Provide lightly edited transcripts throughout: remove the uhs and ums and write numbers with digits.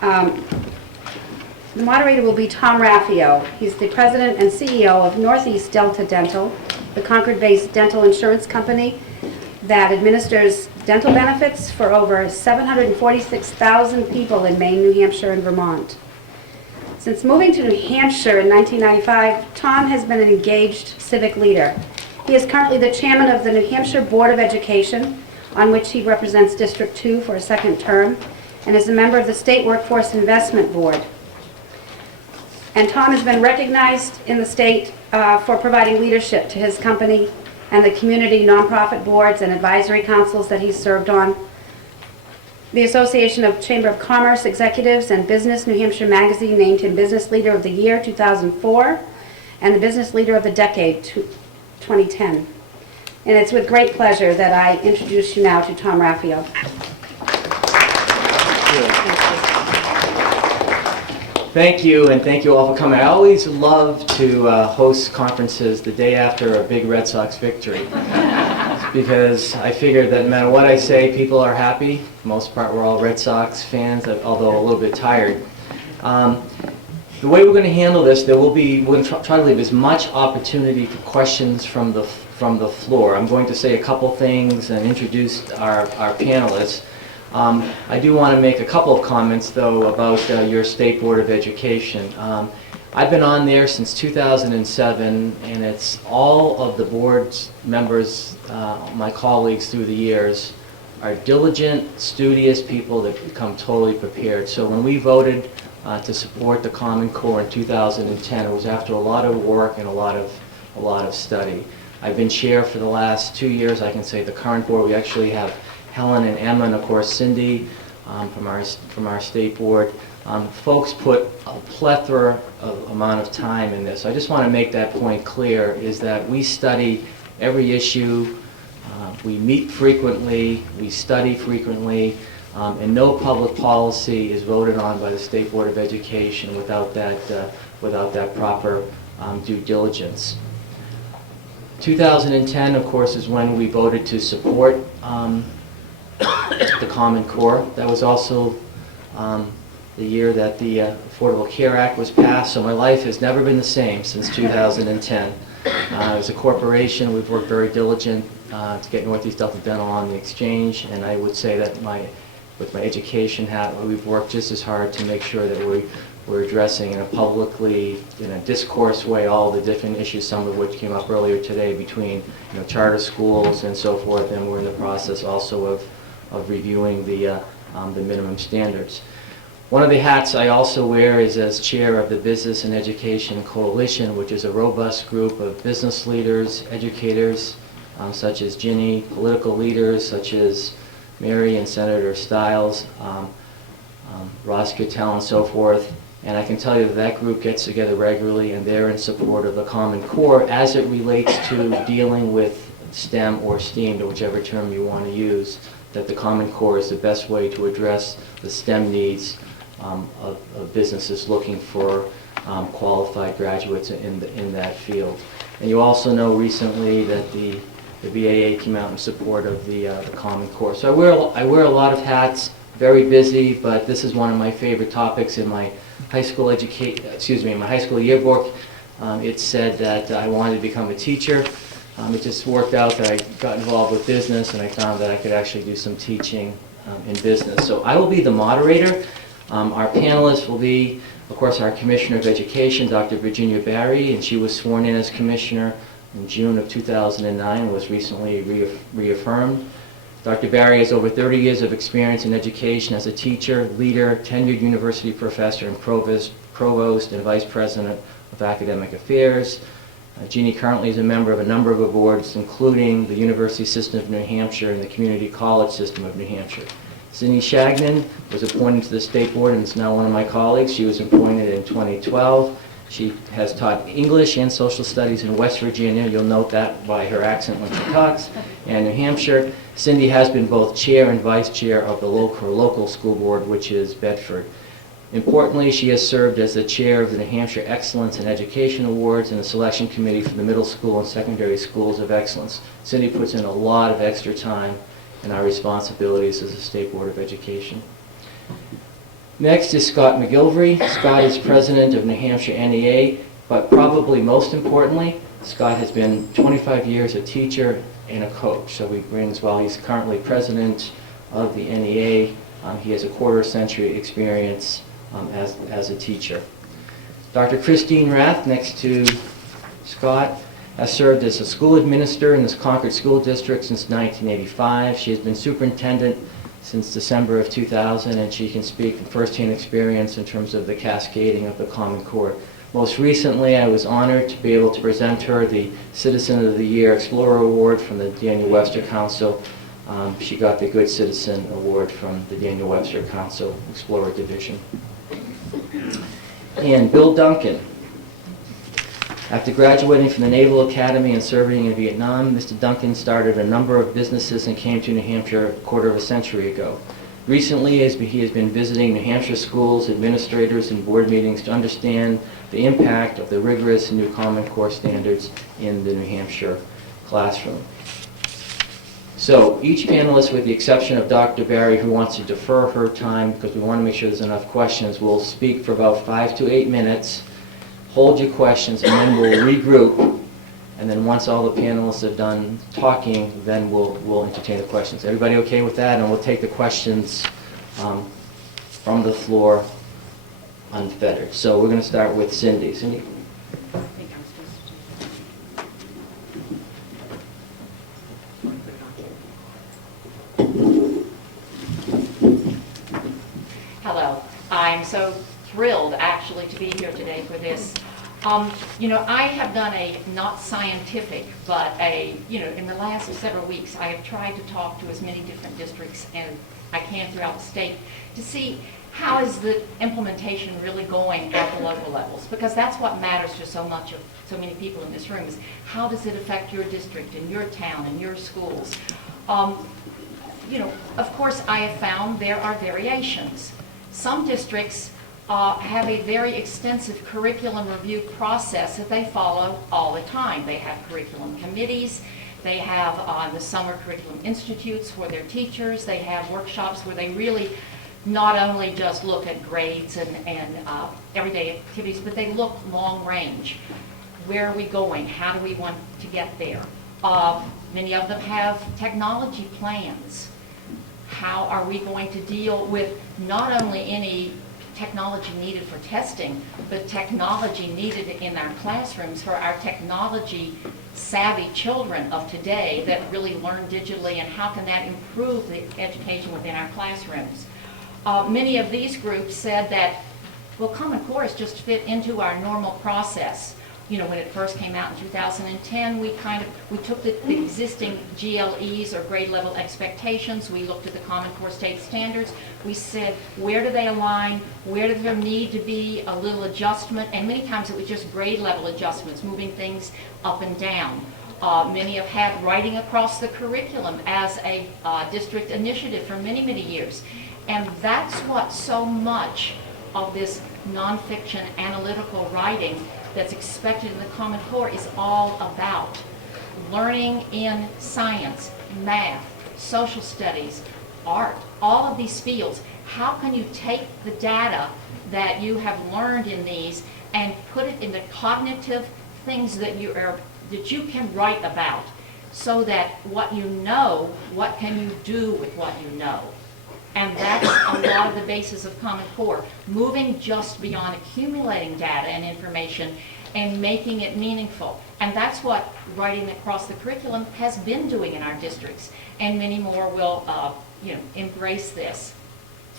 The moderator will be Tom Raffio. He's the president and CEO of Northeast Delta Dental, the Concord-based dental insurance company that administers dental benefits for over 746,000 people in Maine, New Hampshire, and Vermont. Since moving to New Hampshire in 1995, Tom has been an engaged civic leader. He is currently the chairman of the New Hampshire Board of Education, on which he represents District 2 for a second term, and is a member of the State Workforce Investment Board. And Tom has been recognized in the state for providing leadership to his company and the community nonprofit boards and advisory councils that he's served on. The Association of Chamber of Commerce Executives and Business New Hampshire Magazine named him Business Leader of the Year 2004 and the Business Leader of the Decade 2010. And it's with great pleasure that I introduce you now to Tom Raffio. Thank you, and thank you all for coming. I always love to host conferences the day after a big Red Sox victory because I figure that no matter what I say, people are happy. For the most part, we're all Red Sox fans, although a little bit tired. The way we're going to handle this, we're going to try to leave as much opportunity for questions from the floor. I'm going to say a couple things and introduce our panelists. I do want to make a couple of comments, though, about your State Board of Education. I've been on there since 2007, and it's all of the board's members, my colleagues through the years, are diligent, studious people that become totally prepared. So when we voted to support the Common Core in 2010, it was after a lot of work and a lot of study. I've been chair for the last 2 years. I can say the current board, we actually have Helen and Emma, and of course Cindy from our state board. Folks put a plethora of amount of time in this. I just want to make that point clear, is that we study every issue, we meet frequently, we study frequently, and no public policy is voted on by the State Board of Education without that proper due diligence. 2010, of course, is when we voted to support the Common Core. That was also the year that the Affordable Care Act was passed, so my life has never been the same since 2010. As a corporation, we've worked very diligent to get Northeast Delta Dental on the exchange, and I would say that with my education hat, we've worked just as hard to make sure that we're addressing in a discourse way all the different issues, some of which came up earlier today between charter schools and so forth, and we're in the process also of reviewing the minimum standards. One of the hats I also wear is as chair of the Business and Education Coalition, which is a robust group of business leaders, educators, such as Ginny, political leaders such as Mary and Senator Stiles, Ross Cattell, and so forth. And I can tell you that that group gets together regularly, and they're in support of the Common Core as it relates to dealing with STEM or STEAM, or whichever term you want to use, that the Common Core is the best way to address the STEM needs of businesses looking for qualified graduates in that field. And you also know recently that the BAA came out in support of the Common Core. So I wear a lot of hats, very busy, but this is one of my favorite topics in my high school my high school yearbook. It said that I wanted to become a teacher. It just worked out that I got involved with business, and I found that I could actually do some teaching in business. So I will be the moderator. Our panelists will be, of course, our Commissioner of Education, Dr. Virginia Barry, and she was sworn in as Commissioner in June of 2009 and was recently reaffirmed. Dr. Barry has over 30 years of experience in education as a teacher, leader, tenured university professor, and provost and vice president of academic affairs. Jeannie currently is a member of a number of boards, including the University System of New Hampshire and the Community College System of New Hampshire. Cindy Chagnon was appointed to the State Board and is now one of my colleagues. She was appointed in 2012. She has taught English and social studies in West Virginia. You'll note that by her accent when she talks. And New Hampshire. Cindy has been both chair and vice chair of the local school board, which is Bedford. Importantly, she has served as the chair of the New Hampshire Excellence in Education Awards and the selection committee for the middle school and secondary schools of excellence. Cindy puts in a lot of extra time in our responsibilities as a State Board of Education. Next is Scott McGilvray. Scott is president of New Hampshire NEA, but probably most importantly, Scott has been 25 years a teacher and a coach. So he brings, while he's currently president of the NEA, he has a quarter-century experience as a teacher. Dr. Christine Rath, next to Scott, has served as a school administrator in this Concord School District since 1985. She has been superintendent since December of 2000, and she can speak from first-hand experience in terms of the cascading of the Common Core. Most recently, I was honored to be able to present her the Citizen of the Year Explorer Award from the Daniel Webster Council. She got the Good Citizen Award from the Daniel Webster Council Explorer Division. And Bill Duncan. After graduating from the Naval Academy and serving in Vietnam, Mr. Duncan started a number of businesses and came to New Hampshire a quarter of a century ago. Recently, he has been visiting New Hampshire schools, administrators, and board meetings to understand the impact of the rigorous new Common Core standards in the New Hampshire classroom. So each panelist, with the exception of Dr. Barry, who wants to defer her time because we want to make sure there's enough questions, will speak for about 5 to 8 minutes. Hold your questions, and then we'll regroup. And then once all the panelists are done talking, then we'll entertain the questions. Everybody okay with that? And we'll take the questions from the floor unfettered. So we're going to start with Cindy. Cindy? Hello. I'm so thrilled actually to be here today for this. You know, I have done a not scientific, but in the last several weeks, I have tried to talk to as many different districts as I can throughout the state to see how is the implementation really going at the local levels, because that's what matters to so many people in this room is how does it affect your district and your town and your schools. You know, of course, I have found there are variations. Some districts have a very extensive curriculum review process that they follow all the time. They have curriculum committees, they have the summer curriculum institutes for their teachers, they have workshops where they really not only just look at grades and everyday activities, but they look long range. Where are we going? How do we want to get there? Many of them have technology plans. How are we going to deal with not only any technology needed for testing, but technology needed in our classrooms for our technology savvy children of today that really learn digitally, and how can that improve the education within our classrooms. Many of these groups said that, well, Common Core is just fit into our normal process. You know, when it first came out in 2010, we took the existing GLEs or grade level expectations, we looked at the Common Core state standards, we said, where do they align, where does there need to be a little adjustment, and many times it was just grade level adjustments, moving things up and down. Many have had writing across the curriculum as a district initiative for many, many years. And that's what so much of this nonfiction analytical writing that's expected in the Common Core is all about. Learning in science, math, social studies, art, all of these fields. How can you take the data that you have learned in these and put it into cognitive things that you can write about, so that what you know, what can you do with what you know? And that's a lot of the basis of Common Core, moving just beyond accumulating data and information and making it meaningful. And that's what writing across the curriculum has been doing in our districts, and many more will embrace this.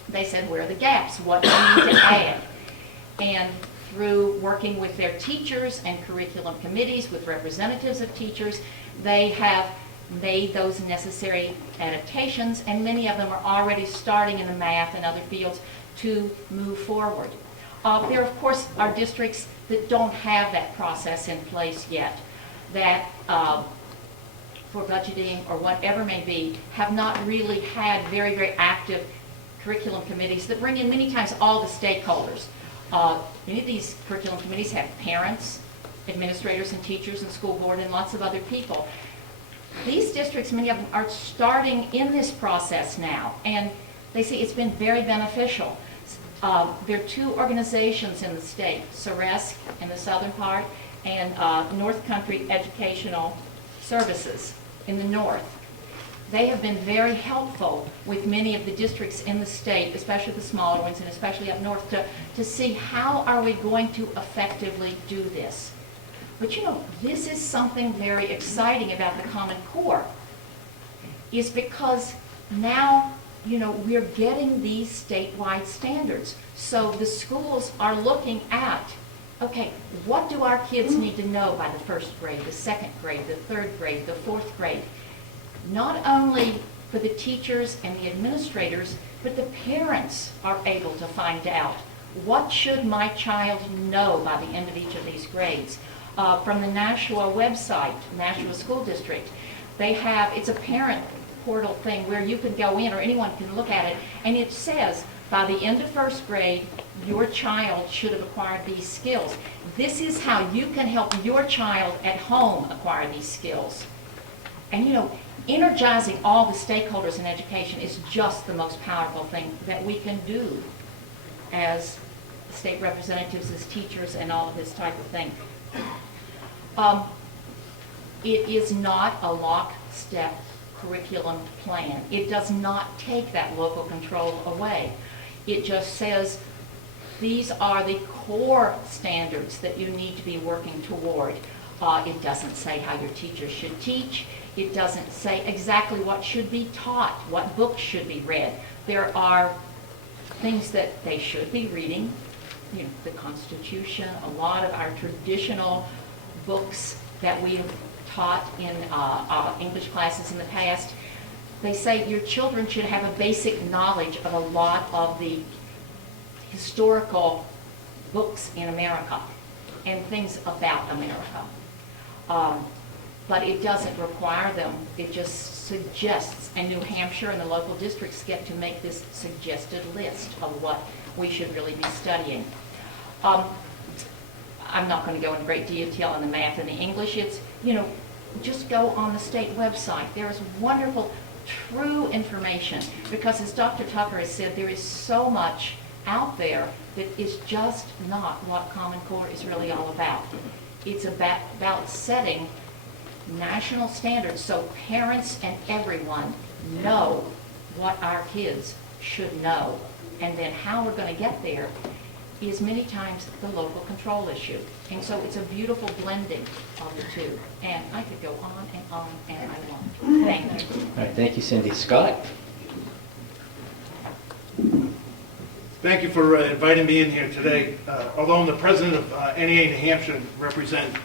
They said, where are the gaps? What do we need to add? And through working with their teachers and curriculum committees, with representatives of teachers, they have made those necessary adaptations, and many of them are already starting in the math and other fields to move forward. There, of course, are districts that don't have that process in place yet, that for budgeting or whatever may be, have not really had very, very active curriculum committees that bring in many times all the stakeholders. Many of these curriculum committees have parents, administrators and teachers and school board and lots of other people. These districts, many of them, are starting in this process now, and they say it's been very beneficial. There are two organizations in the state, Ceresc in the southern part and North Country Educational Services in the north. They have been very helpful with many of the districts in the state, especially the smaller ones and especially up north, to see how are we going to effectively do this. But you know, this is something very exciting about the Common Core, is because now, you know, we're getting these statewide standards. So the schools are looking at, okay, what do our kids need to know by the first grade, the second grade, the third grade, the fourth grade? Not only for the teachers and the administrators, but the parents are able to find out, what should my child know by the end of each of these grades? From the Nashua website, Nashua School District, they have, it's a parent portal thing where you can go in, or anyone can look at it, and it says, by the end of first grade, your child should have acquired these skills. This is how you can help your child at home acquire these skills. And you know, energizing all the stakeholders in education is just the most powerful thing that we can do as state representatives, as teachers, and all of this type of thing. It is not a lockstep curriculum plan. It does not take that local control away. It just says these are the core standards that you need to be working toward. It doesn't say how your teachers should teach. It doesn't say exactly what should be taught, what books should be read. There are things that they should be reading, you know, the Constitution, a lot of our traditional books that we've taught in English classes in the past. They say your children should have a basic knowledge of a lot of the historical books in America and things about America. But it doesn't require them, it just suggests, and New Hampshire and the local districts get to make this suggested list of what we should really be studying. I'm not going to go into great detail on the math and the English. It's, you know, just go on the state website. There is wonderful, true information, because as Dr. Tucker has said, there is so much out there that is just not what Common Core is really all about. It's about setting national standards so parents and everyone know what our kids should know. And then how we're going to get there is many times the local control issue. And so it's a beautiful blending of the two. And I could go on and on, and I won't. Thank you. All right, thank you, Cindy. Scott? Thank you for inviting me in here today. Although I'm the president of NEA New Hampshire, represent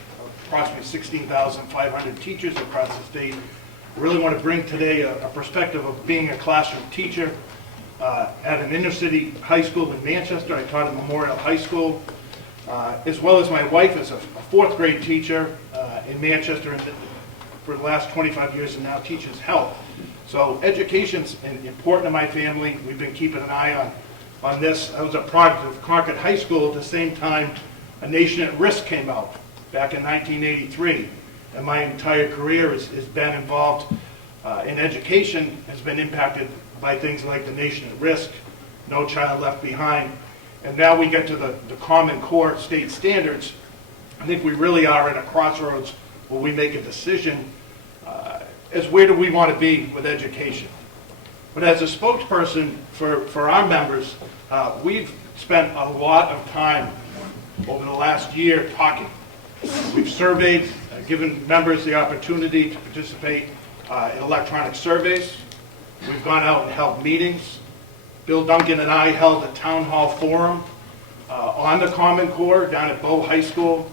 approximately 16,500 teachers across the state, I really want to bring today a perspective of being a classroom teacher at an inner city high school in Manchester. I taught at Memorial High School, as well as my wife is a fourth grade teacher in Manchester and for the last 25 years, and now teaches health. So education's important to my family. We've been keeping an eye on this. I was a product of Concord High School at the same time A Nation at Risk came out back in 1983. And my entire career has been involved in education, has been impacted by things like the Nation at Risk, No Child Left Behind. And now we get to the Common Core state standards. I think we really are at a crossroads where we make a decision as where do we want to be with education. But as a spokesperson for our members, we've spent a lot of time over the last year talking. We've surveyed, given members the opportunity to participate in electronic surveys. We've gone out and held meetings. Bill Duncan and I held a town hall forum on the Common Core down at Bow High School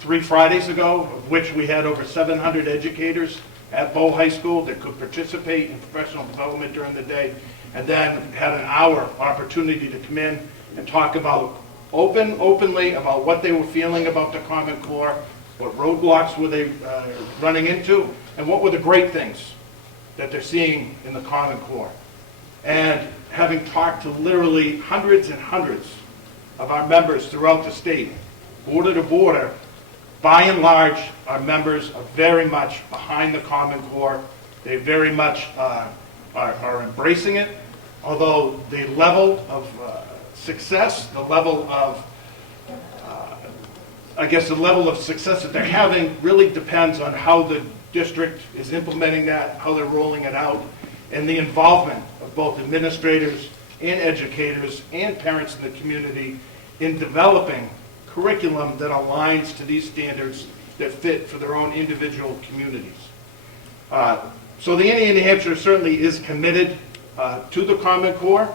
3 Fridays ago, of which we had over 700 educators at Bow High School that could participate in professional development during the day, and then had an hour opportunity to come in and talk about openly about what they were feeling about the Common Core, what roadblocks were they running into, and what were the great things that they're seeing in the Common Core. And having talked to literally hundreds and hundreds of our members throughout the state, border to border, by and large, our members are very much behind the Common Core. They very much are embracing it, although the level of success, the level of, the level of success that they're having really depends on how the district is implementing that, how they're rolling it out, and the involvement of both administrators and educators and parents in the community in developing curriculum that aligns to these standards that fit for their own individual communities. So the NEA New Hampshire certainly is committed to the Common Core,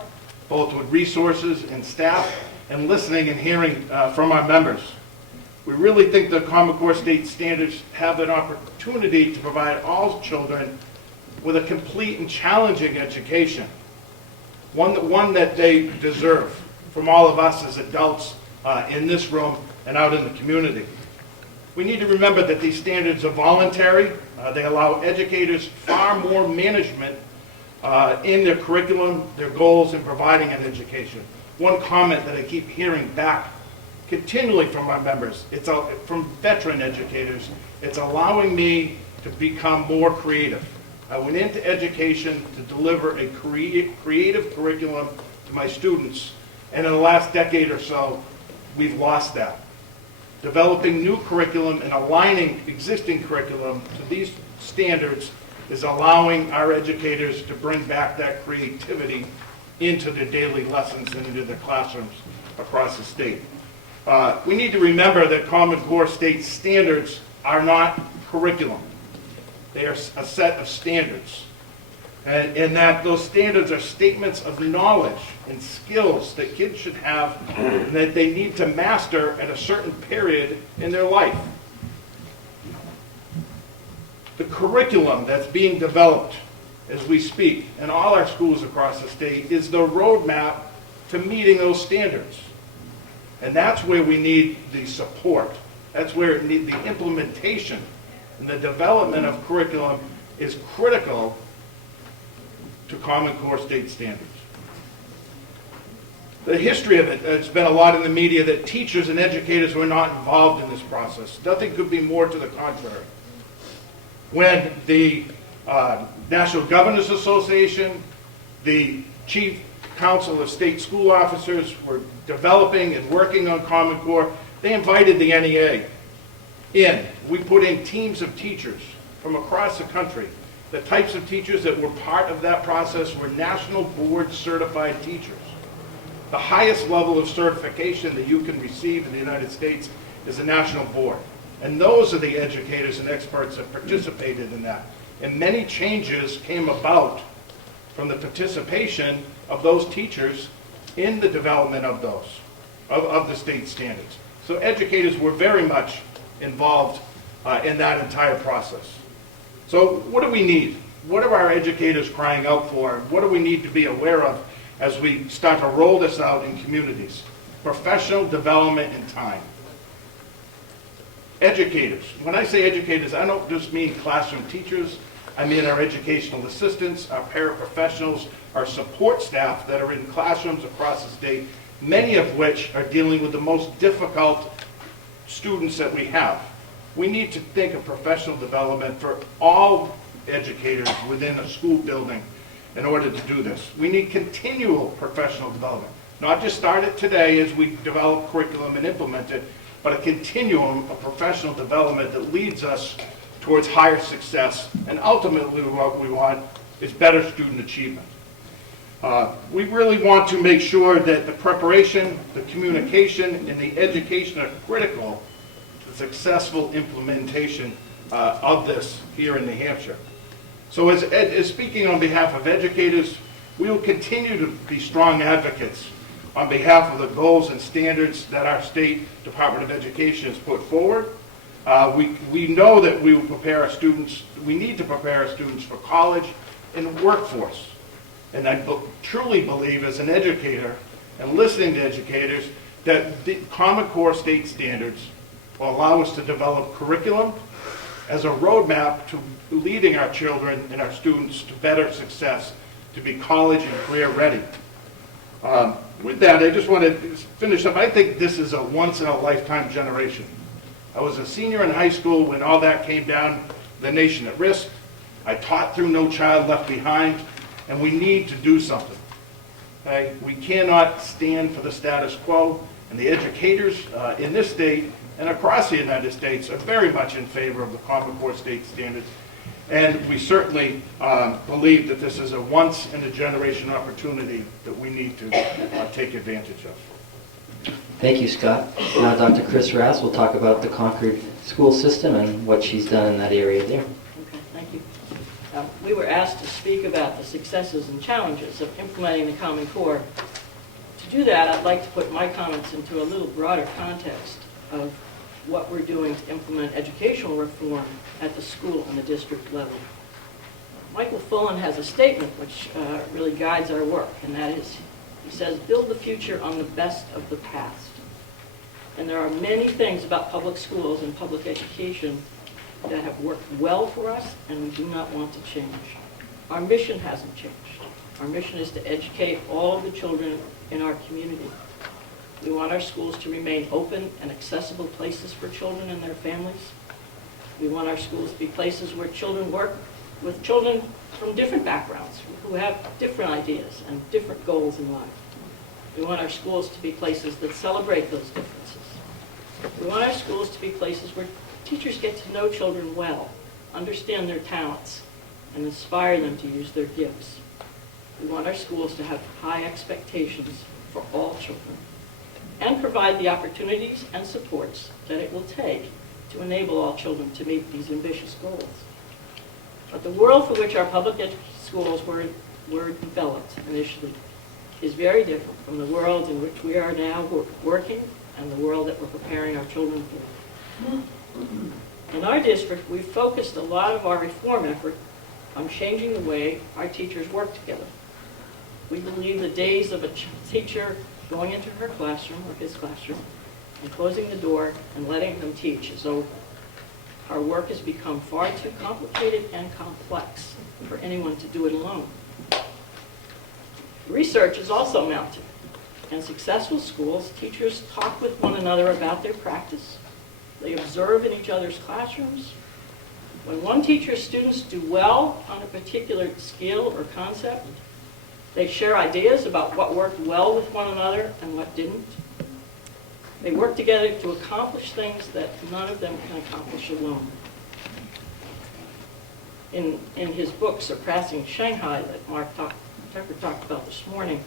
both with resources and staff, and listening and hearing from our members. We really think the Common Core state standards have an opportunity to provide all children with a complete and challenging education, one that they deserve from all of us as adults in this room and out in the community. We need to remember that these standards are voluntary. They allow educators far more management in their curriculum, their goals, in providing an education. One comment that I keep hearing back continually from our members, from veteran educators, it's allowing me to become more creative. I went into education to deliver a creative curriculum to my students, and in the last decade or so, we've lost that. Developing new curriculum and aligning existing curriculum to these standards is allowing our educators to bring back that creativity into their daily lessons and into their classrooms across the state. We need to remember that Common Core state standards are not curriculum. They are a set of standards. And that those standards are statements of knowledge and skills that kids should have and that they need to master at a certain period in their life. The curriculum that's being developed as we speak in all our schools across the state is the roadmap to meeting those standards. And that's where we need the support. That's where the implementation and the development of curriculum is critical to Common Core state standards. The history of it, it's been a lot in the media that teachers and educators were not involved in this process. Nothing could be more to the contrary. When the National Governors Association, the Chief Council of State School Officers were developing and working on Common Core, they invited the NEA in. We put in teams of teachers from across the country. The types of teachers that were part of that process were national board certified teachers. The highest level of certification that you can receive in the United States is a national board. And those are the educators and experts that participated in that. And many changes came about from the participation of those teachers in the development of those, of the state standards. So educators were very much involved in that entire process. So what do we need? What are our educators crying out for? What do we need to be aware of as we start to roll this out in communities? Professional development and time. Educators. When I say educators, I don't just mean classroom teachers. I mean our educational assistants, our paraprofessionals, our support staff that are in classrooms across the state, many of which are dealing with the most difficult students that we have. We need to think of professional development for all educators within a school building in order to do this. We need continual professional development, not just start it today as we develop curriculum and implement it, but a continuum of professional development that leads us towards higher success, and ultimately what we want is better student achievement. We really want to make sure that the preparation, the communication, and the education are critical to the successful implementation of this here in New Hampshire. So as speaking on behalf of educators, we will continue to be strong advocates on behalf of the goals and standards that our State Department of Education has put forward. We know that we will prepare our students, we need to prepare our students for college and workforce. And I truly believe as an educator and listening to educators that the Common Core state standards will allow us to develop curriculum as a roadmap to leading our children and our students to better success, to be college and career ready. With that, I just want to finish up. I think this is a once-in-a-lifetime generation. I was a senior in high school when all that came down, the nation at risk. I taught through No Child Left Behind, and we need to do something. Okay? We cannot stand for the status quo, and the educators in this state and across the United States are very much in favor of the Common Core state standards. And we certainly believe that this is a once-in-a-generation opportunity that we need to take advantage of. Thank you, Scott. Now Dr. Chris Rath will talk about the Concord school system and what she's done in that area there. Okay, thank you. We were asked to speak about the successes and challenges of implementing the Common Core. To do that, I'd like to put my comments into a little broader context of what we're doing to implement educational reform at the school and the district level. Michael Fullen has a statement which really guides our work, and that is, he says, build the future on the best of the past. And there are many things about public schools and public education that have worked well for us and we do not want to change. Our mission hasn't changed. Our mission is to educate all of the children in our community. We want our schools to remain open and accessible places for children and their families. We want our schools to be places where children work with children from different backgrounds who have different ideas and different goals in life. We want our schools to be places that celebrate those differences. We want our schools to be places where teachers get to know children well, understand their talents, and inspire them to use their gifts. We want our schools to have high expectations for all children and provide the opportunities and supports that it will take to enable all children to meet these ambitious goals. But the world for which our public schools were developed initially is very different from the world in which we are now working and the world that we're preparing our children for. In our district, we've focused a lot of our reform effort on changing the way our teachers work together. We believe the days of a teacher going into her classroom or his classroom and closing the door and letting them teach is over. Our work has become far too complicated and complex for anyone to do it alone. Research is also mounting. In successful schools, teachers talk with one another about their practice. They observe in each other's classrooms. When one teacher's students do well on a particular skill or concept, they share ideas about what worked well with one another and what didn't. They work together to accomplish things that none of them can accomplish alone. In his book, Surpassing Shanghai, that Mark Tucker talked about this morning,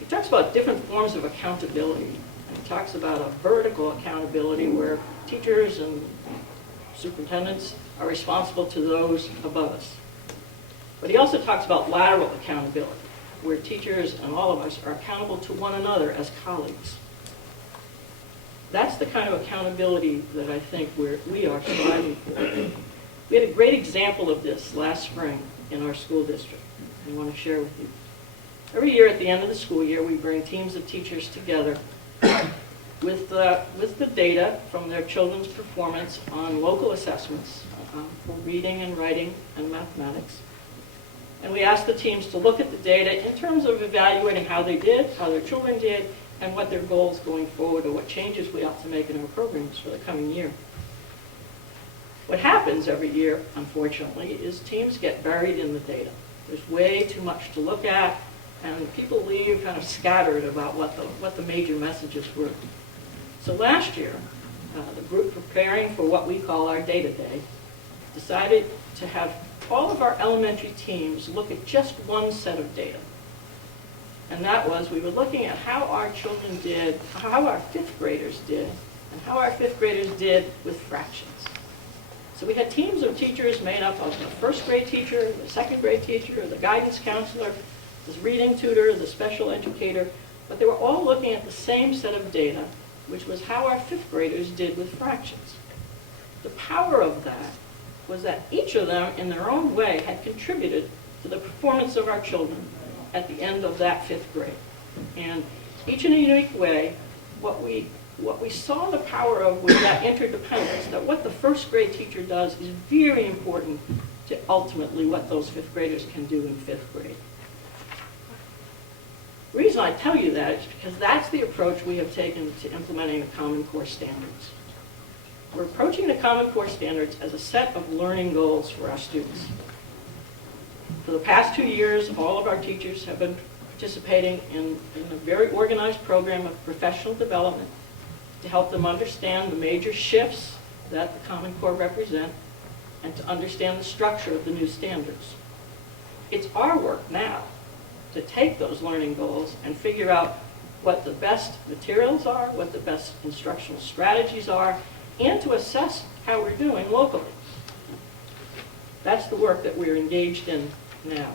he talks about different forms of accountability. And he talks about a vertical accountability where teachers and superintendents are responsible to those above us. But he also talks about lateral accountability, where teachers and all of us are accountable to one another as colleagues. That's the kind of accountability that I think we are striving for. We had a great example of this last spring in our school district. I want to share with you. Every year at the end of the school year, we bring teams of teachers together with the data from their children's performance on local assessments for reading and writing and mathematics. And we ask the teams to look at the data in terms of evaluating how they did, how their children did, and what their goals going forward or what changes we ought to make in our programs for the coming year. What happens every year, unfortunately, is teams get buried in the data. There's way too much to look at, and people leave kind of scattered about what the major messages were. So last year, the group preparing for what we call our data day decided to have all of our elementary teams look at just one set of data. And that was, we were looking at how our children did, how our fifth graders did, and how our fifth graders did with fractions. So we had teams of teachers made up of the first grade teacher, the second grade teacher, the guidance counselor, the reading tutor, the special educator, but they were all looking at the same set of data, which was how our fifth graders did with fractions. The power of that was that each of them, in their own way, had contributed to the performance of our children at the end of that fifth grade. And each in a unique way, what we saw the power of was that interdependence, that what the first grade teacher does is very important to ultimately what those fifth graders can do in fifth grade. The reason I tell you that is because that's the approach we have taken to implementing the Common Core standards. We're approaching the Common Core standards as a set of learning goals for our students. For the past 2 years, all of our teachers have been participating in a very organized program of professional development to help them understand the major shifts that the Common Core represent and to understand the structure of the new standards. It's our work now to take those learning goals and figure out what the best materials are, what the best instructional strategies are, and to assess how we're doing locally. That's the work that we're engaged in now.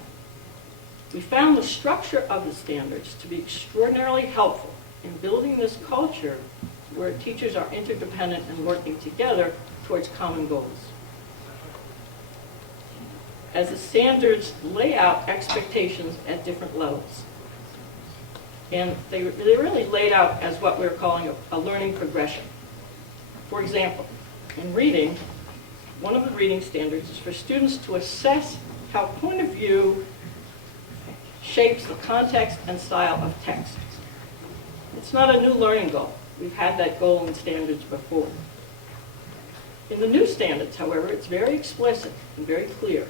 We found the structure of the standards to be extraordinarily helpful in building this culture where teachers are interdependent and working together towards common goals. As the standards lay out expectations at different levels. And they're really laid out as what we're calling a learning progression. For example, in reading, one of the reading standards is for students to assess how point of view shapes the context and style of text. It's not a new learning goal. We've had that goal in standards before. In the new standards, however, it's very explicit and very clear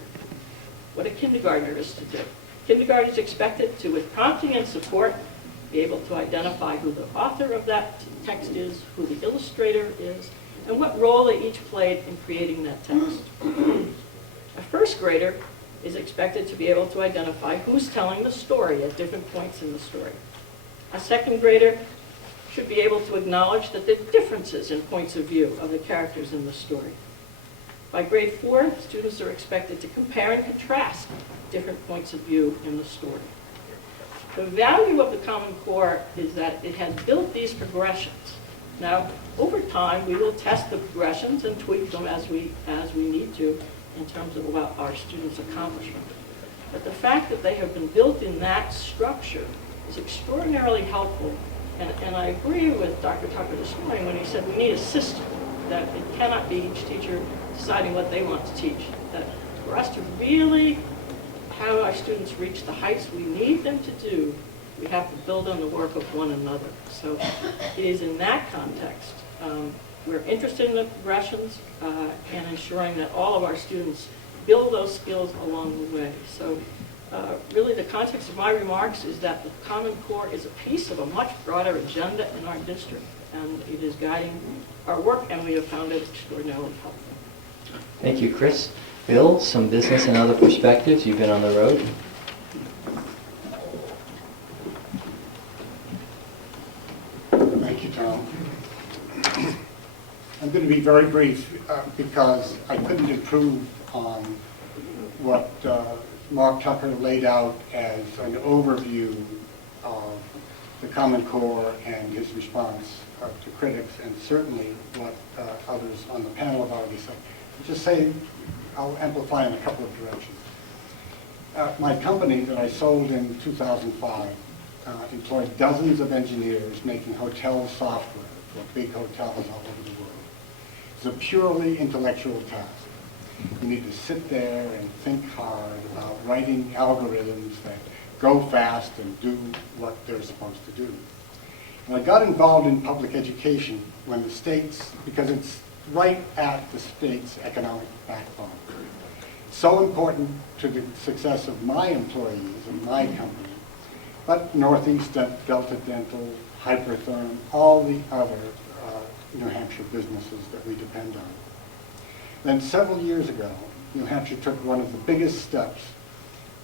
what a kindergartner is to do. Kindergarten is expected to, with prompting and support, be able to identify who the author of that text is, who the illustrator is, and what role they each played in creating that text. A first grader is expected to be able to identify who's telling the story at different points in the story. A second grader should be able to acknowledge that there are differences in points of view of the characters in the story. By grade 4, students are expected to compare and contrast different points of view in the story. The value of the Common Core is that it has built these progressions. Now, over time, we will test the progressions and tweak them as we need to in terms of about our students' accomplishment. But the fact that they have been built in that structure is extraordinarily helpful. And I agree with Dr. Tucker this morning when he said we need a system, that it cannot be each teacher deciding what they want to teach. That for us to really have our students reach the heights we need them to do, we have to build on the work of one another. So it is in that context. We're interested in the progressions and ensuring that all of our students build those skills along the way. So really the context of my remarks is that the Common Core is a piece of a much broader agenda in our district, and it is guiding our work, and we have found it extraordinarily helpful. Thank you, Chris. Bill, some business and other perspectives. You've been on the road. Thank you, Tom. I'm going to be very brief because I couldn't improve on what Mark Tucker laid out as an overview of the Common Core and his response to critics, and certainly what others on the panel have already said. Just say, I'll amplify in a couple of directions. My company that I sold in 2005 employed dozens of engineers making hotel software for big hotels all over the world. It's a purely intellectual task. You need to sit there and think hard about writing algorithms that go fast and do what they're supposed to do. And I got involved in public education when the states, because it's right at the state's economic backbone. So important to the success of my employees and my company, but Northeast Delta Dental, Hypertherm, all the other New Hampshire businesses that we depend on. Then several years ago, New Hampshire took one of the biggest steps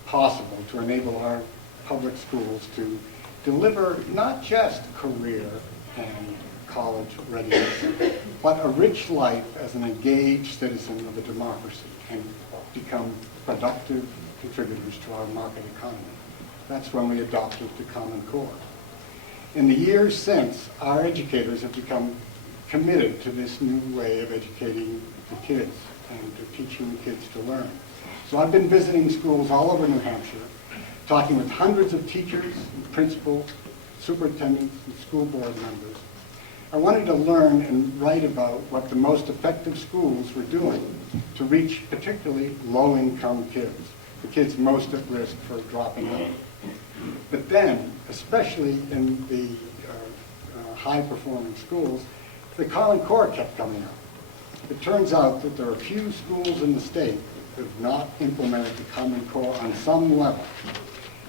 possible to enable our public schools to deliver not just career and college readiness, but a rich life as an engaged citizen of a democracy and become productive contributors to our market economy. That's when we adopted the Common Core. In the years since, our educators have become committed to this new way of educating the kids and to teaching the kids to learn. So I've been visiting schools all over New Hampshire, talking with hundreds of teachers, principals, superintendents, and school board members. I wanted to learn and write about what the most effective schools were doing to reach particularly low-income kids, the kids most at risk for dropping out. But then, especially in the high-performing schools, the Common Core kept coming up. It turns out that there are few schools in the state that have not implemented the Common Core on some level.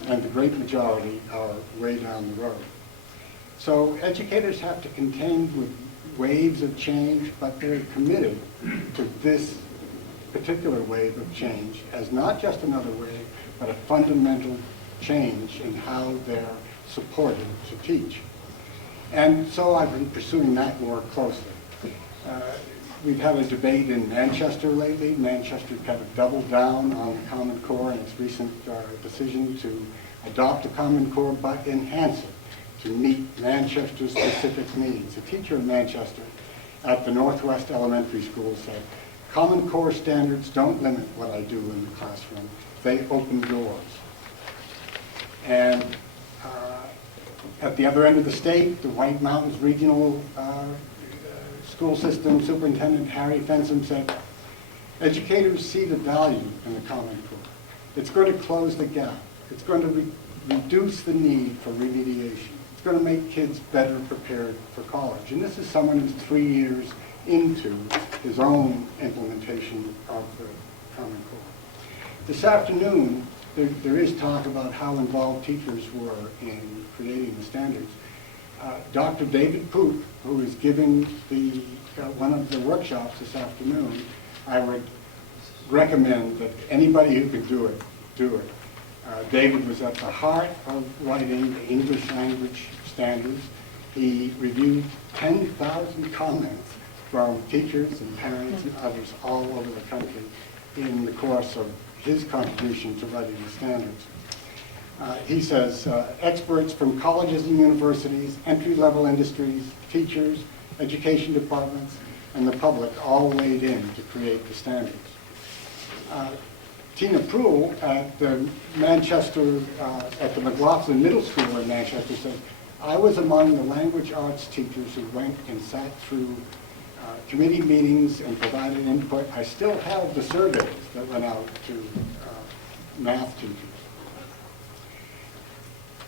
and the great majority are way down the road. So educators have to contend with waves of change, but they're committed to this particular wave of change as not just another wave, but a fundamental change in how they're supported to teach. And so I've been pursuing that more closely. We've had a debate in Manchester lately. Manchester kind of doubled down on the Common Core in its recent decision to adopt the Common Core but enhance it to meet Manchester's specific needs. A teacher in Manchester at the Northwest Elementary School said, Common Core standards don't limit what I do in the classroom. They open doors. And at the other end of the state, the White Mountains Regional School System Superintendent Harry Fensom said, educators see the value in the Common Core. It's going to close the gap. It's going to reduce the need for remediation. It's going to make kids better prepared for college. And this is someone who's 3 years into his own implementation of the Common Core. This afternoon, there is talk about how involved teachers were in creating the standards. Dr. David Poot, who is giving one of the workshops this afternoon, I would recommend that anybody who can do it, do it. David was at the heart of writing the English language standards. He reviewed 10,000 comments from teachers and parents and others all over the country in the course of his contribution to writing the standards. He says, experts from colleges and universities, entry-level industries, teachers, education departments, and the public all weighed in to create the standards. Tina Pruill at the Manchester, at the McLaughlin Middle School in Manchester said, I was among the language arts teachers who went and sat through committee meetings and provided input. I still have the surveys that went out to math teachers.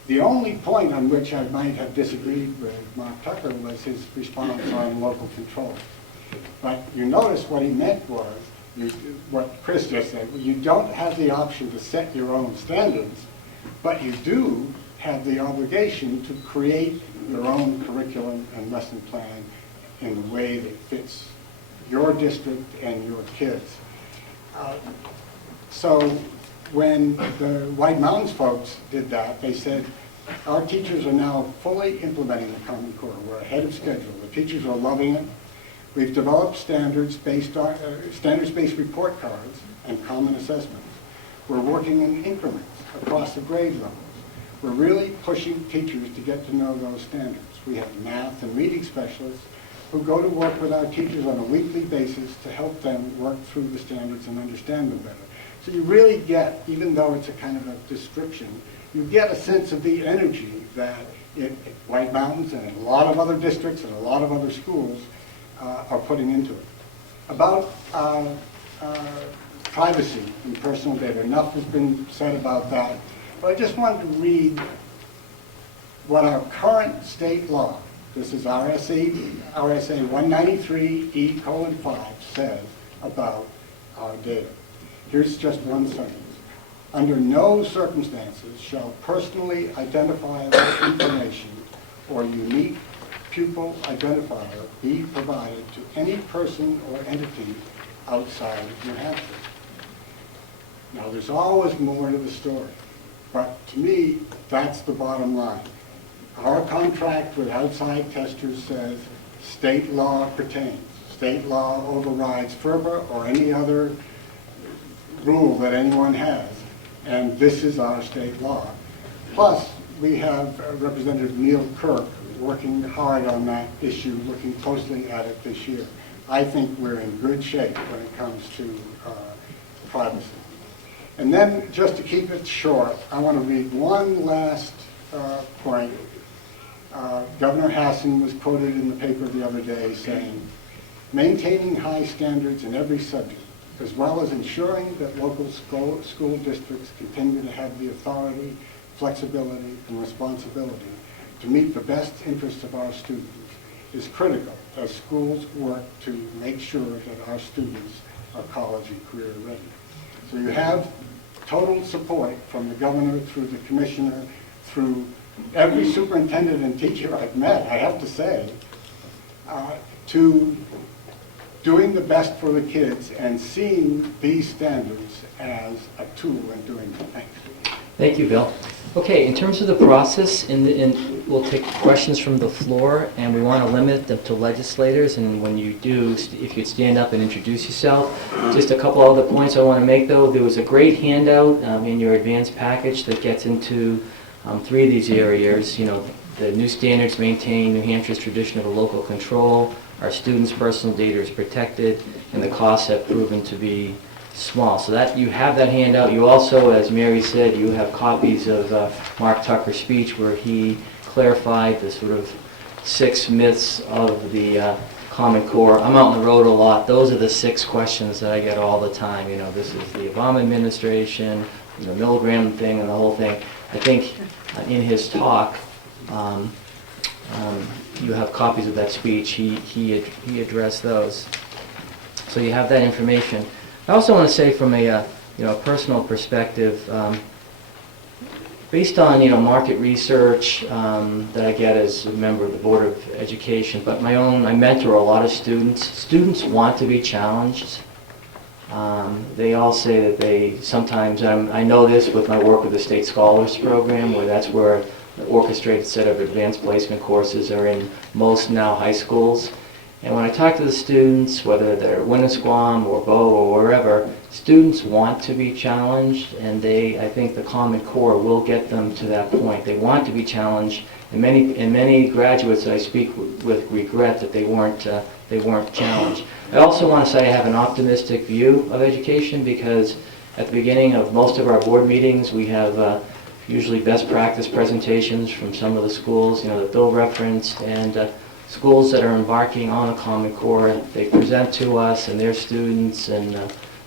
The only point on which I might have disagreed with Mark Tucker was his response on local control. But you notice what he meant was, what Chris just said, you don't have the option to set your own standards, but you do have the obligation to create your own curriculum and lesson plan in a way that fits your district and your kids. So when the White Mountains folks did that, they said, our teachers are now fully implementing the Common Core. We're ahead of schedule. The teachers are loving it. We've developed standards-based report cards and common assessments. We're working in increments across the grade levels. We're really pushing teachers to get to know those standards. We have math and reading specialists who go to work with our teachers on a weekly basis to help them work through the standards and understand them better. So you really get, even though it's a kind of a description, you get a sense of the energy that White Mountains and a lot of other districts and a lot of other schools are putting into it. About privacy and personal data, enough has been said about that, but I just wanted to read what our current state law, this is RSA 193E:5, says about our data. Here's just one sentence. Under no circumstances shall personally identifiable information or unique pupil identifier be provided to any person or entity outside New Hampshire. Now, there's always more to the story, but to me, that's the bottom line. Our contract with outside testers says state law pertains. State law overrides FERPA or any other rule that anyone has, and this is our state law. Plus, we have Representative Neil Kirk working hard on that issue, looking closely at it this year. I think we're in good shape when it comes to privacy. And then, just to keep it short, I want to read one last point. Governor Hassan was quoted in the paper the other day saying, maintaining high standards in every subject, as well as ensuring that local school districts continue to have the authority, flexibility, and responsibility to meet the best interests of our students, is critical as schools work to make sure that our students are college and career ready. So you have total support from the governor through the commissioner, through every superintendent and teacher I've met, I have to say, to doing the best for the kids and seeing these standards as a tool in doing things. Thank you, Bill. Okay, in terms of the process, we'll take questions from the floor, and we want to limit them to legislators, and when you do, if you'd stand up and introduce yourself. Just a couple other points I want to make, though. There was a great handout in your advanced package that gets into 3 of these areas. You know, the new standards maintain New Hampshire's tradition of a local control, our students' personal data is protected, and the costs have proven to be small. So that you have that handout. You also, as Mary said, you have copies of Mark Tucker's speech where he clarified the sort of 6 myths of the Common Core. I'm out on the road a lot. Those are the 6 questions that I get all the time. You know, this is the Obama administration, the milligram thing, and the whole thing. I think in his talk, you have copies of that speech. He addressed those. So you have that information. I also want to say from a personal perspective, based on market research that I get as a member of the Board of Education, but I mentor a lot of students. Students want to be challenged. They all say that they sometimes, I know this with my work with the State Scholars Program, where that's where the orchestrated set of advanced placement courses are in most now high schools. And when I talk to the students, whether they're Winnisquam or Bow or wherever, students want to be challenged, and I think the Common Core will get them to that point. They want to be challenged, and many graduates that I speak with regret that they weren't challenged. I also want to say I have an optimistic view of education, because at the beginning of most of our board meetings, we have usually best practice presentations from some of the schools, that Bill referenced, and schools that are embarking on a Common Core, they present to us and their students, and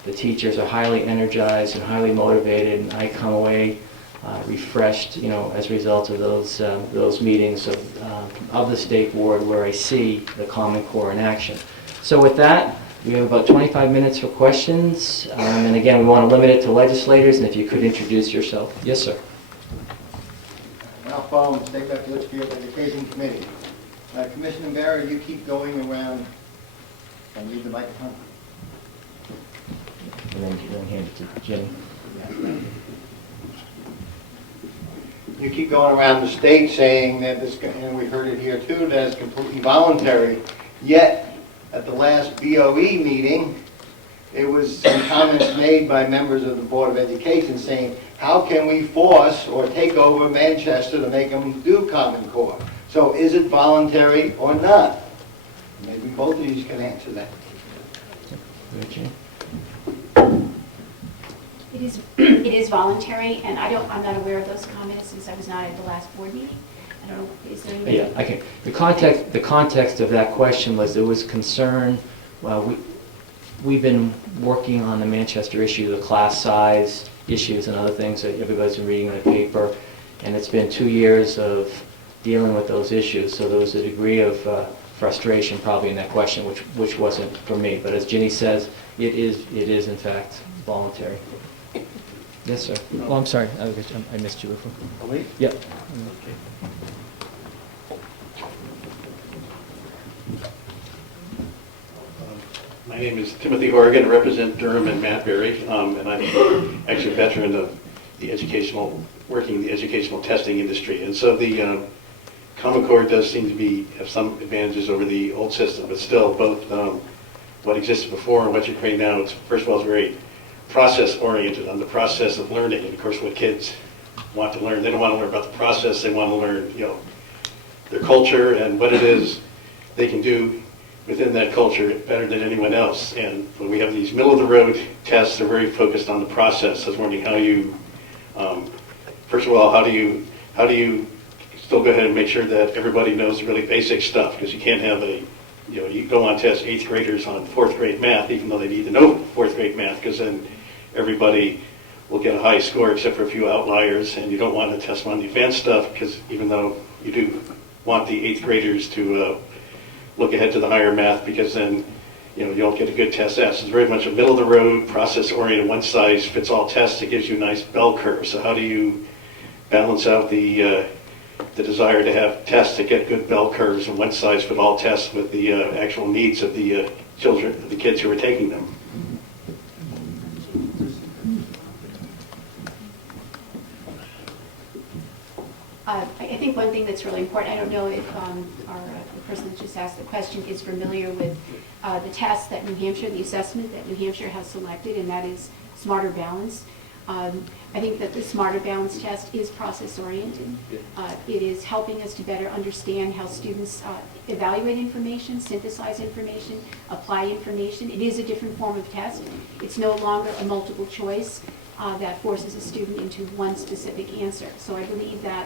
the teachers are highly energized and highly motivated, and I come away refreshed, as a result of those meetings of the State Board where I see the Common Core in action. So with that, we have about 25 minutes for questions, and again, we want to limit it to legislators, and if you could introduce yourself. Yes, sir. Ralph Baldwin, State Legislative Education Committee. Commissioner Barry, you keep going around and leave the microphone. And then hand it to Jimmy. You keep going around the state saying that this, and we heard it here too, that it's completely voluntary. Yet, at the last BOE meeting, there was some comments made by members of the Board of Education saying, how can we force or take over Manchester to make them do Common Core? So is it voluntary or not? Maybe both of you can answer that. It is voluntary, and I'm not aware of those comments since I was not at the last board meeting. I don't know, is there any? Yeah, okay. The context of that question was there was concern. Well, we've been working on the Manchester issue, the class size issues and other things that everybody's been reading in the paper, and it's been 2 years of dealing with those issues. So there was a degree of frustration probably in that question, which wasn't for me. But as Ginny says, it is in fact voluntary. Yes, sir. Oh, I'm sorry. I missed you before. Ali? Yep. My name is Timothy Horgan. I represent Durham and Matbury, and I'm actually a veteran of working in the educational testing industry. And so the Common Core does seem to have some advantages over the old system, but still both what existed before and what you're creating now, first of all, it's very process-oriented on the process of learning. And of course, what kids want to learn, they don't want to learn about the process, they want to learn, their culture and what it is they can do within that culture better than anyone else. And when we have these middle-of-the-road tests, they're very focused on the process. I was wondering how you, first of all, how do you still go ahead and make sure that everybody knows the really basic stuff? Because you can't have you go on test 8th graders on 4th grade math, even though they need to know 4th grade math, because then everybody will get a high score except for a few outliers, and you don't want to test them on the advanced stuff, because even though you do want the 8th graders to look ahead to the higher math, because then you don't get a good test S. It's very much a middle-of-the-road, process-oriented, one-size-fits-all test that gives you a nice bell curve. So how do you balance out the desire to have tests that get good bell curves and one-size-fits-all tests with the actual needs of the children, the kids who are taking them? I think one thing that's really important, I don't know if the person that just asked the question is familiar with the test that New Hampshire, the assessment that New Hampshire has selected, and that is Smarter Balance. I think that the Smarter Balance test is process-oriented. It is helping us to better understand how students evaluate information, synthesize information, apply information. It is a different form of test. It's no longer a multiple choice that forces a student into one specific answer. So I believe that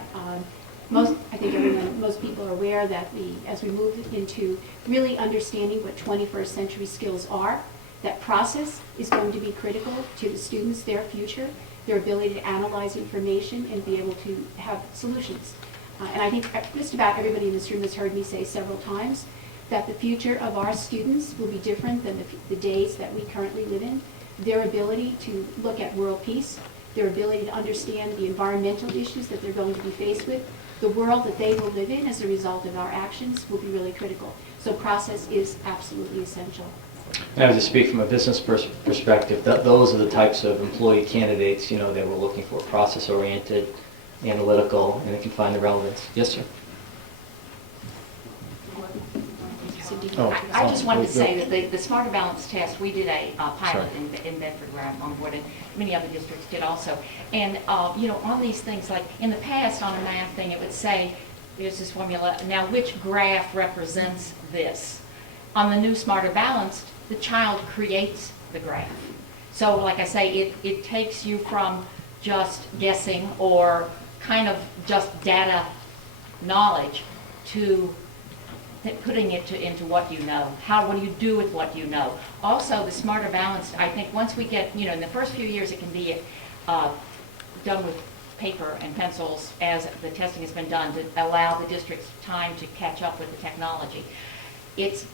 most people are aware that as we move into really understanding what 21st century skills are, that process is going to be critical to the students, their future, their ability to analyze information and be able to have solutions. And I think just about everybody in this room has heard me say several times that the future of our students will be different than the days that we currently live in. Their ability to look at world peace, their ability to understand the environmental issues that they're going to be faced with, the world that they will live in as a result of our actions will be really critical. So process is absolutely essential. And I would just speak from a business perspective, those are the types of employee candidates, that we're looking for, process-oriented, analytical, and they can find the relevance. Yes, sir? I just wanted to say that the Smarter Balance test, we did a pilot in Bedford where I'm on board, and many other districts did also. And, on these things, like in the past on a math thing, it would say, here's this formula, now which graph represents this? On the new Smarter Balance, the child creates the graph. So like I say, it takes you from just guessing or kind of just data knowledge to putting it into what you know. What do you do with what you know? Also, the Smarter Balance, I think once we get, in the first few years it can be done with paper and pencils as the testing has been done to allow the districts time to catch up with the technology. It's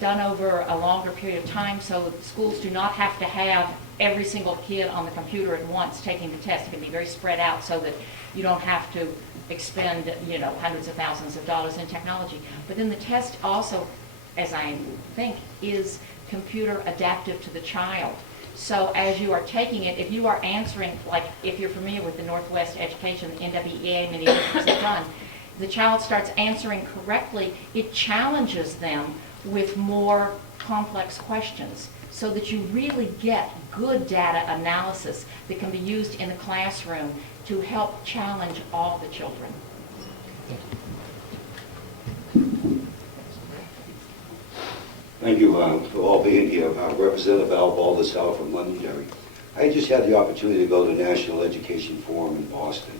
done over a longer period of time so that schools do not have to have every single kid on the computer at once taking the test. It can be very spread out so that you don't have to expend, hundreds of thousands of dollars in technology. But then the test also, as I think, is computer adaptive to the child. So as you are taking it, if you are answering, like if you're familiar with the Northwest Education, the NEA many districts have done, the child starts answering correctly, it challenges them with more complex questions so that you really get good data analysis that can be used in the classroom to help challenge all the children. Thank you for all being here. Representative Al Baldessau from Londonderry. I just had the opportunity to go to the National Education Forum in Boston.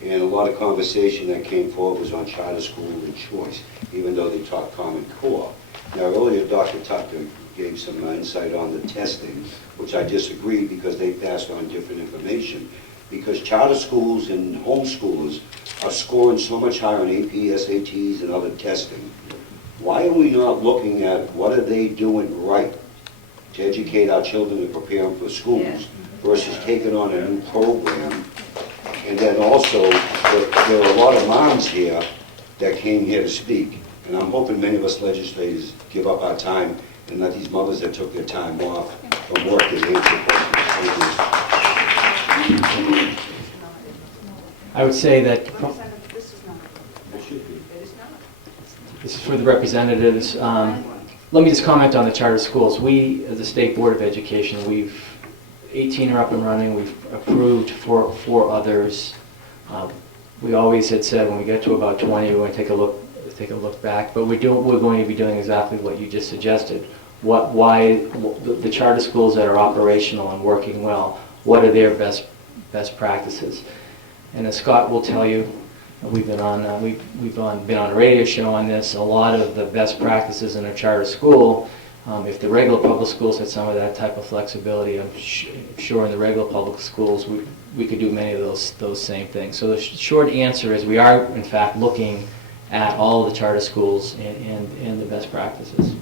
And a lot of conversation that came forward was on charter school and choice, even though they taught Common Core. Now earlier, Dr. Tucker gave some insight on the testing, which I disagree because they passed on different information. Because charter schools and homeschoolers are scoring so much higher on AP, SATs, and other testing. Why are we not looking at what are they doing right to educate our children and prepare them for schools versus taking on a new program? And then also, there are a lot of moms here that came here to speak. And I'm hoping many of us legislators give up our time and let these mothers that took their time off from work and answer questions. I would say that this is for the representatives. Let me just comment on the charter schools. We, as the State Board of Education, 18 are up and running. We've approved four others. We always had said when we get to about 20, we're going to take a look back. But we're going to be doing exactly what you just suggested. Why the charter schools that are operational and working well? What are their best practices? And as Scott will tell you, we've been on a radio show on this. A lot of the best practices in a charter school. If the regular public schools had some of that type of flexibility, I'm sure in the regular public schools we could do many of those same things. So the short answer is we are in fact looking at all of the charter schools and the best practices.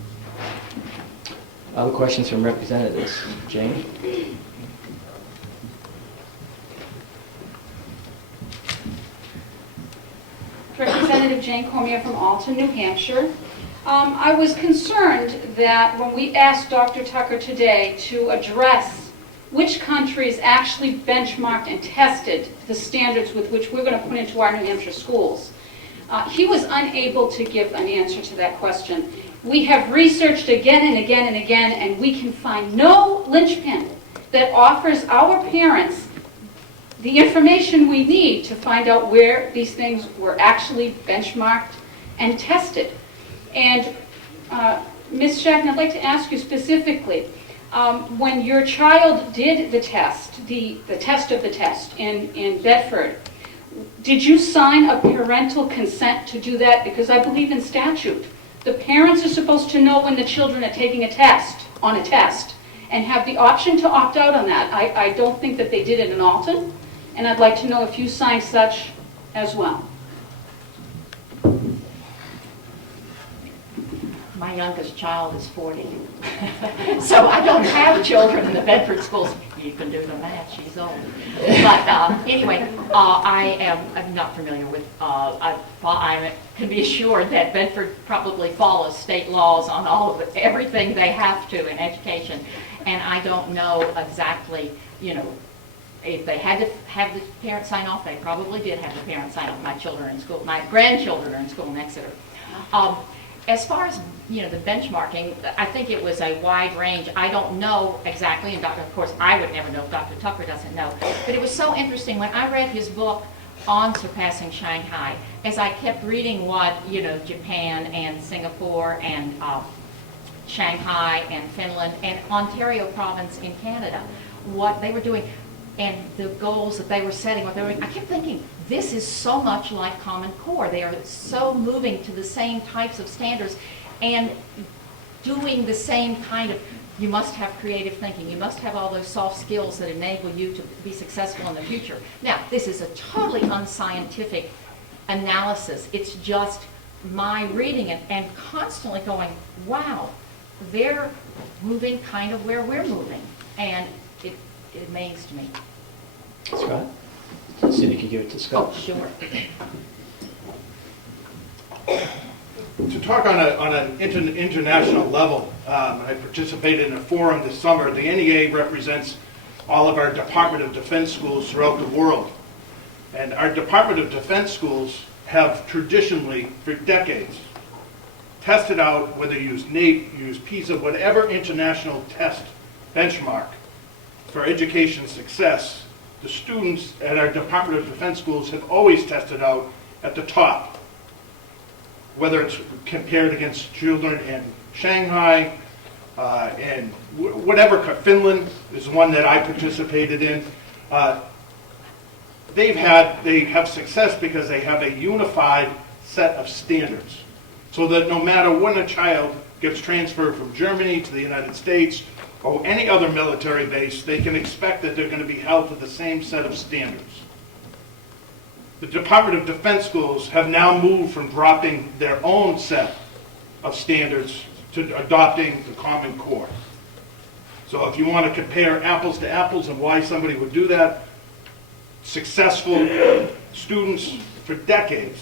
Other questions from representatives? Jane? Representative Jane Comeau from Alton, New Hampshire. I was concerned that when we asked Dr. Tucker today to address which countries actually benchmarked and tested the standards with which we're going to put into our New Hampshire schools, he was unable to give an answer to that question. We have researched again and again and again, and we can find no linchpin that offers our parents the information we need to find out where these things were actually benchmarked and tested. And Ms. Chagnon, I'd like to ask you specifically, when your child did the test, the test of the test in Bedford, did you sign a parental consent to do that? Because I believe in statute, the parents are supposed to know when the children are taking a test, on a test, and have the option to opt out on that. I don't think that they did it in Alton, and I'd like to know if you signed such as well. My youngest child is 40, so I don't have children in the Bedford schools. You can do the math, she's old. But anyway, I'm not familiar with, I can be assured that Bedford probably follows state laws on all of it, everything they have to in education. And I don't know exactly, if they had to have the parents sign off, they probably did have the parents sign off. My children are in school, my grandchildren are in school in Exeter. As far as the benchmarking, I think it was a wide range. I don't know exactly, and of course I would never know if Dr. Tucker doesn't know, but it was so interesting when I read his book on surpassing Shanghai, as I kept reading what Japan and Singapore and Shanghai and Finland and Ontario province in Canada, what they were doing and the goals that they were setting, what they were doing, I kept thinking, this is so much like Common Core. They are so moving to the same types of standards and doing the same kind of, you must have creative thinking, you must have all those soft skills that enable you to be successful in the future. Now, this is a totally unscientific analysis. It's just my reading it and constantly going, wow, they're moving kind of where we're moving. And it amazed me. Scott? Let's see if you can give it to Scott. Oh, sure. To talk on an international level, I participated in a forum this summer. The NEA represents all of our Department of Defense schools throughout the world. And our Department of Defense schools have traditionally, for decades, tested out, whether you use NAEP, use PISA, whatever international test benchmark for education success, the students at our Department of Defense schools have always tested out at the top, whether it's compared against children in Shanghai and whatever. Finland is one that I participated in. They have success because they have a unified set of standards, so that no matter when a child gets transferred from Germany to the United States or any other military base, they can expect that they're going to be held to the same set of standards. The Department of Defense schools have now moved from dropping their own set of standards to adopting the Common Core. So if you want to compare apples to apples and why somebody would do that, successful students for decades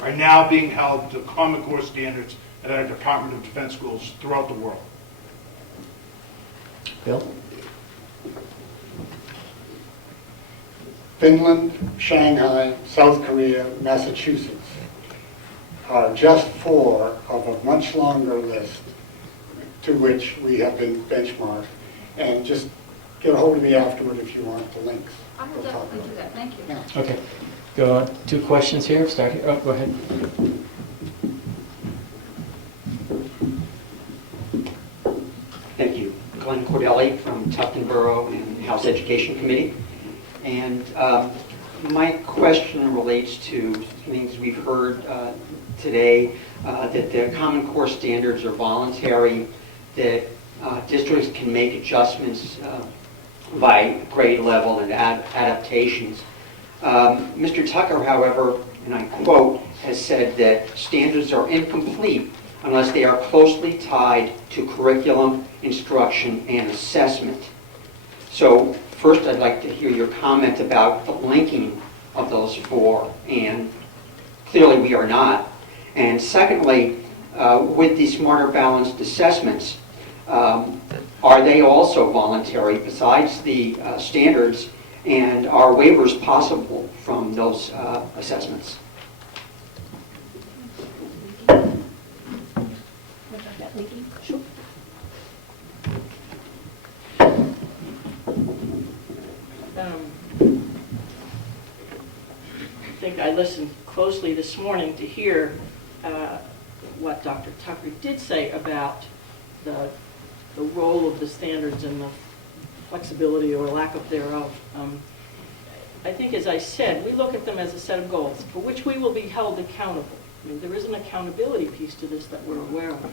are now being held to Common Core standards at our Department of Defense schools throughout the world. Bill? Finland, Shanghai, South Korea, Massachusetts are just 4 of a much longer list to which we have been benchmarked. And just get a hold of me afterward if you want the links. I will definitely do that. Thank you. Yeah. Okay. Go on. 2 questions here. Start here. Oh, go ahead. Thank you. Glenn Cordelli from Tufton Borough and House Education Committee. And my question relates to things we've heard today, that the Common Core standards are voluntary, that districts can make adjustments by grade level and adaptations. Mr. Tucker, however, and I quote, has said that standards are incomplete unless they are closely tied to curriculum, instruction, and assessment. So first, I'd like to hear your comment about the linking of those four, and clearly we are not. And secondly, with the Smarter Balanced assessments, are they also voluntary besides the standards, and are waivers possible from those assessments? Sure. I think I listened closely this morning to hear what Dr. Tucker did say about the role of the standards and the flexibility or lack of thereof. I think, as I said, we look at them as a set of goals for which we will be held accountable. I mean, there is an accountability piece to this that we're aware of.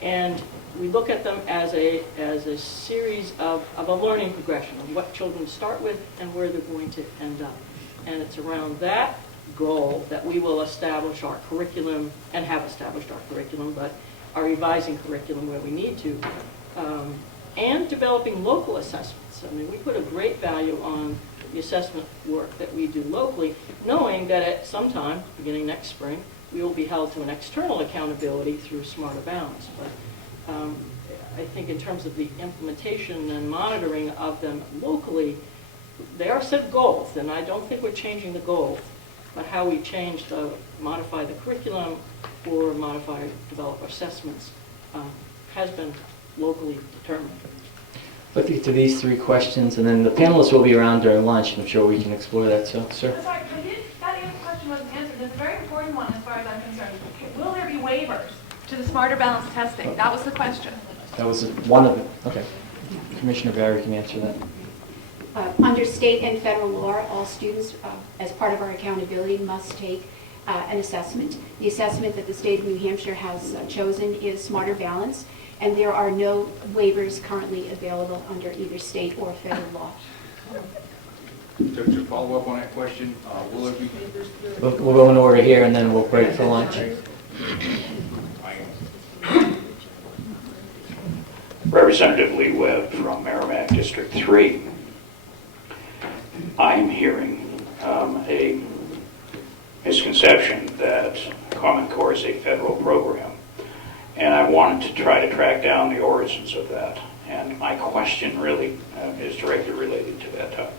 And we look at them as a series of a learning progression of what children start with and where they're going to end up. And it's around that goal that we will establish our curriculum, and have established our curriculum, but are revising curriculum where we need to, and developing local assessments. I mean, we put a great value on the assessment work that we do locally, knowing that at some time, beginning next spring, we will be held to an external accountability through Smarter Balance. But I think in terms of the implementation and monitoring of them locally, they are set goals, and I don't think we're changing the goals, but how we modify the curriculum or develop assessments has been locally determined. Looking to these three questions, and then the panelists will be around during lunch, and I'm sure we can explore that. So, sir? Sorry, that question wasn't answered. It's a very important one as far as I'm concerned. Will there be waivers to the Smarter Balance testing? That was the question. That was one of them. Okay. Commissioner Barry can answer that. Under state and federal law, all students, as part of our accountability, must take an assessment. The assessment that the state of New Hampshire has chosen is Smarter Balance, and there are no waivers currently available under either state or federal law. To follow up on that question, will it be? We'll go in order here, and then we'll break for lunch. Representative Lee Webb from Merrimack District 3. I'm hearing a misconception that Common Core is a federal program, and I wanted to try to track down the origins of that. And my question really is directly related to that topic.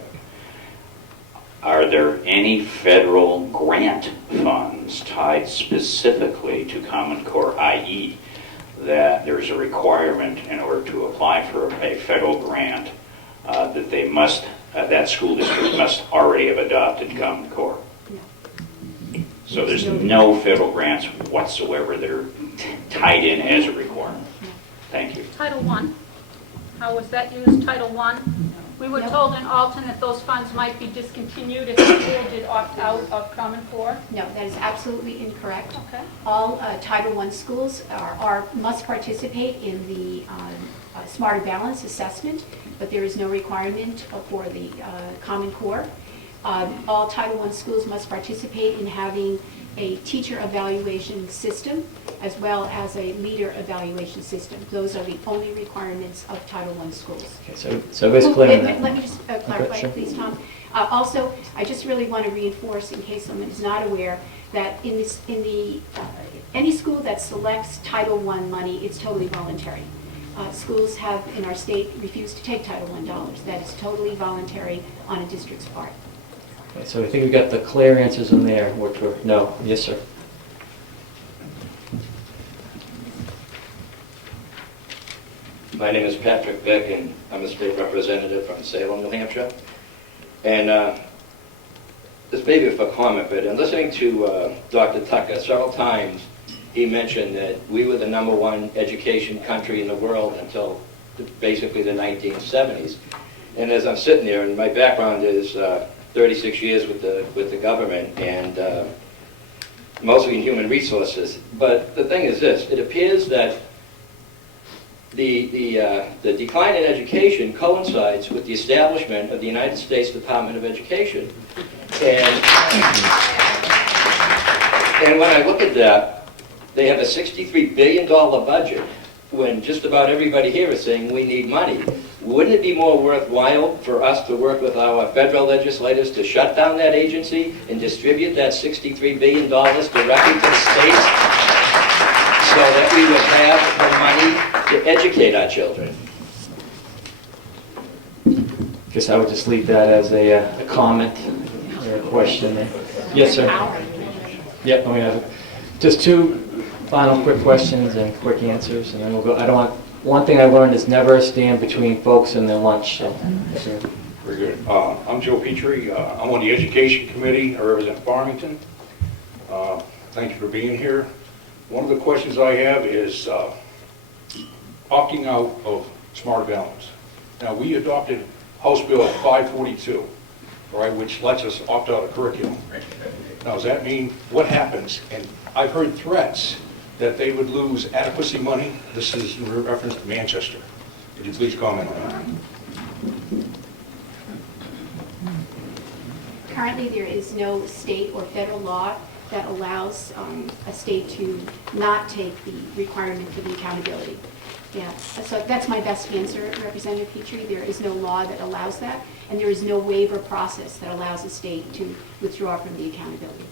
Are there any federal grant funds tied specifically to Common Core, i.e., that there's a requirement in order to apply for a federal grant that they must, that school district must already have adopted Common Core? No. So there's no federal grants whatsoever that are tied in as a requirement? Thank you. Title I. How was that used, Title I? We were told in Alton that those funds might be discontinued if the school did opt out of Common Core. No, that is absolutely incorrect. Okay. All Title I schools must participate in the Smarter Balance assessment, but there is no requirement for the Common Core. All Title I schools must participate in having a teacher evaluation system as well as a leader evaluation system. Those are the only requirements of Title I schools. Okay, so it's clear on that. Let me just clarify, Okay, sure. please, Tom. Also, I just really want to reinforce, in case someone is not aware, that any school that selects Title I money, it's totally voluntary. Schools have, in our state, refused to take Title I dollars. That is totally voluntary on a district's part. Okay, so I think we've got the clear answers in there, which were no. Yes, sir. My name is Patrick Beck, and I'm a state representative from Salem, New Hampshire. And this may be for comment, but in listening to Dr. Tucker, several times he mentioned that we were the #1 education country in the world until basically the 1970s. And as I'm sitting there, and my background is 36 years with the government, and mostly in human resources. But the thing is this: it appears that the decline in education coincides with the establishment of the United States Department of Education. And when I look at that, They have a $63 billion budget when just about everybody here is saying we need money. Wouldn't it be more worthwhile for us to work with our federal legislators to shut down that agency and distribute that $63 billion directly to the states so that we would have the money to educate our children? Guess I would just leave that as a comment or a question there. Yes, sir. Yep, we have just two final quick questions and quick answers, and then we'll go. I don't want. One thing I learned is never stand between folks and their lunch. So, yes, sir. Very good. I'm Joe Petrie. I'm on the Education Committee. I represent Farmington. Thank you for being here. One of the questions I have is opting out of Smart Balance. Now, we adopted House Bill 542, right, which lets us opt out of curriculum. Now, does that mean what happens? And I've heard threats that they would lose adequacy money. This is in reference to Manchester. Could you please comment on that? Currently, there is no state or federal law that allows a state to not take the requirement for the accountability. Yeah, so that's my best answer, Representative Petrie. There is no law that allows that, and there is no waiver process that allows a state to withdraw from the accountability.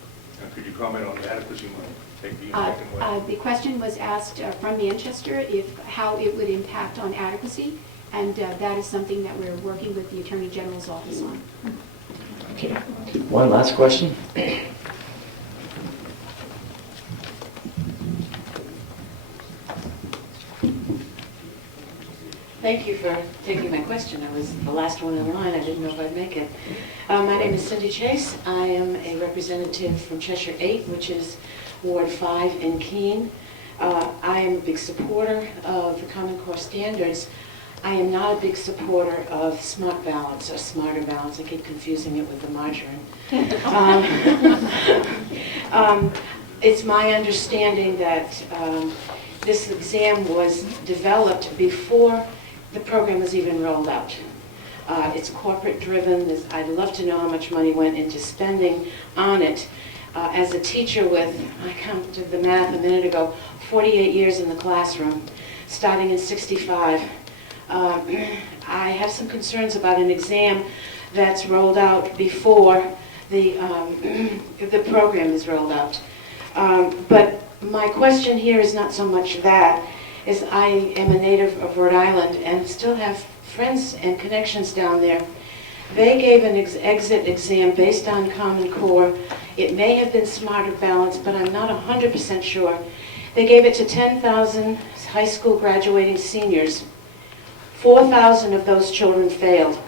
And could you comment on the adequacy money? Being taken away? The question was asked from Manchester how it would impact on adequacy, and that is something that we're working with the Attorney General's office on. Okay. One last question. Thank you for taking my question. I was the last one in line. I didn't know if I'd make it. My name is Cindy Chase. I am a representative from Cheshire 8, which is Ward 5 in Keene. I am a big supporter of the Common Core standards. I am not a big supporter of Smart Balance or Smarter Balance. I keep confusing it with the margarine. It's my understanding that this exam was developed before the program was even rolled out. It's corporate driven. I'd love to know how much money went into spending on it. As a teacher with, I counted the math a minute ago, 48 years in the classroom, starting in '65, I have some concerns about an exam that's rolled out before the program is rolled out. But my question here is not so much that, is I am a native of Rhode Island and still have friends and connections down there. They gave an exit exam based on Common Core. It may have been Smarter Balance, but I'm not 100% sure. They gave it to 10,000 high school graduating seniors. 4,000 of those children failed.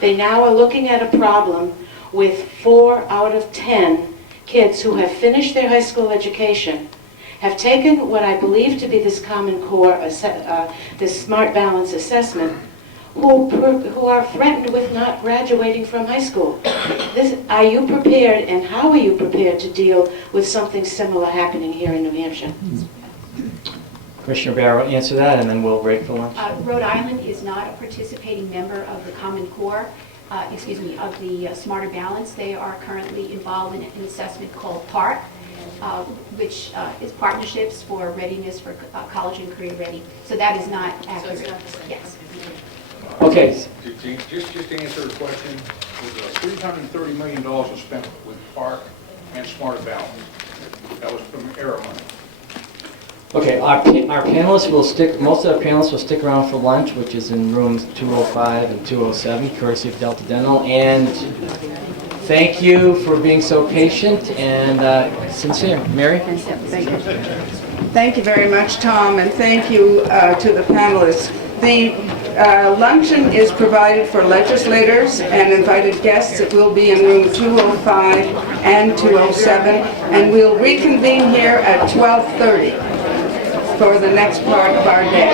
They now are looking at a problem with 4 out of 10 kids who have finished their high school education, have taken what I believe to be this Common Core, this Smart Balance assessment, who are threatened with not graduating from high school. Are you prepared, and how are you prepared to deal with something similar happening here in New Hampshire? Commissioner Barrow, answer that, and then we'll break for lunch. Rhode Island is not a participating member of the Common Core, of the Smarter Balance. They are currently involved in an assessment called PART, which is Partnerships for Readiness for College and Career Ready. So that is not accurate. So it's not the same. Yes. Okay. Just to answer the question, $330 million was spent with PARC and Smarter Balance. That was from ERA money. Okay, our panelists will stick, most of our panelists will stick around for lunch, which is in rooms 205 and 207, courtesy of Delta Dental. And thank you for being so patient and sincere. Mary? Thank you very much, Tom, and thank you to the panelists. The luncheon is provided for legislators and invited guests. It will be in room 205 and 207, and we'll reconvene here at 12:30 for the next part of our day.